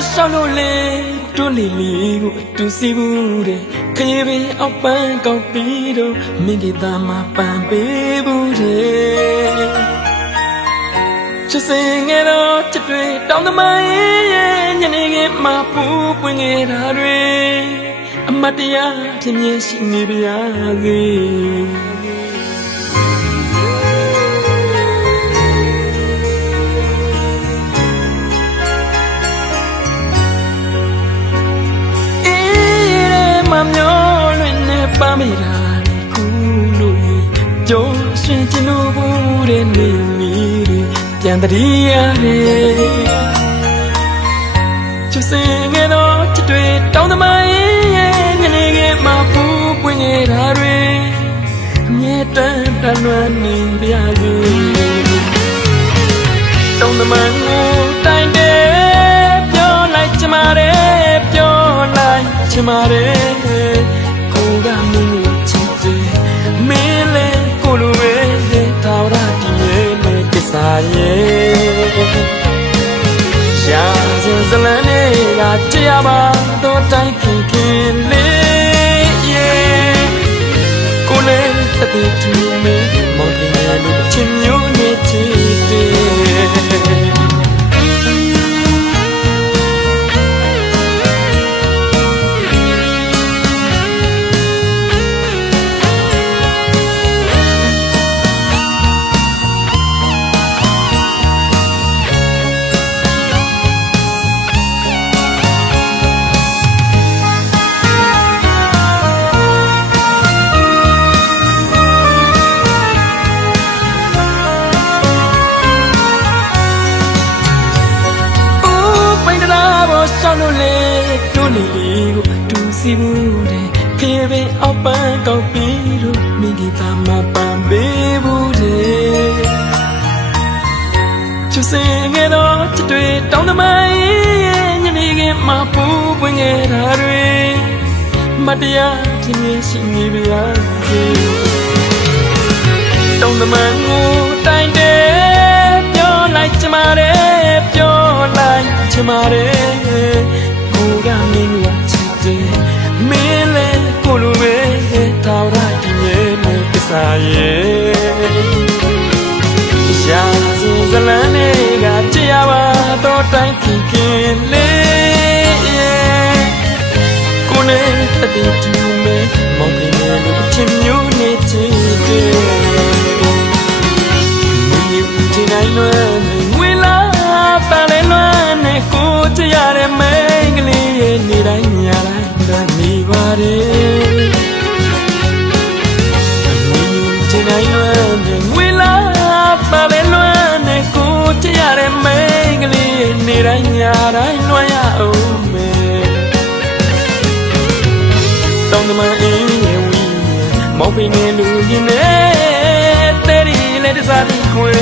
少路嘞，多里里我都西不的，可以被奥班搞比的，没给他妈办背不的。就是爱到这对，到那么夜，年年个马不不爱他对，阿妈的呀，天天心里边个。把美拉的咕噜就选进路不的你米的变得厉害的，就是爱到这对到那么夜，你那个马不会爱他对，你等他乱你别个，到那么我带的表来起码的表来起码的。ကမင်းကိုချစ်တယ်မင်းလည်းကိုလိုပဲထာဝရတည်ရဲ့နဲ့ကိစ္စရဲ့ရှာစင်စလန်းတွေကကြည်ရပါတော့တိုင်းခင်ခင်လေးရဲ့ကိုလည်းတတိတူမင်းမောင်တင်ရဲ့လူချင်မျိုးနဲ့ချစ်တယ်少路嘞，多里里个都西不的，可别奥班搞比罗，没给他妈办背不的，就是爱到这对到那么夜，你那个马不会爱他对，马的呀，今年心里边子，到那么我带的表来起码的表来起码的。ကိုကမင်းကိုချစ်တယ်မင်းလည်းကိုလိုပဲထာဝရတည်ရဲ့နဲ့ကိစ္စရဲ့ရှာစင်စလန်းတွေကကြည်ရပါတော့တိုင်းခင်ခင်လေးရဲ့ကိုလည်းတတိတူမဲမောင်ခင်ရဲ့လူချင်မျိုးနဲ့ချစ်တယ်မင်းကိုချင်နိုင်လို့ငွေလာပါလေလို့နဲ့ကိုကြည်ရတဲ့မဲနေတိုင်းညာတိုင်းကနေပါတယ်အမင်းချင်နိုင်လို့ငွေလာပါပဲလွမ်းနဲ့ကိုချရတဲ့မိန်းကလေးနေတိုင်းညာတိုင်းလွှမ်းရအောင်မယ်တောင်းတမအင်းရဲ့ဝီမောင်ဖိနေလူရင်းနဲ့တဲ့ရီလက်တစားပြီးခွေ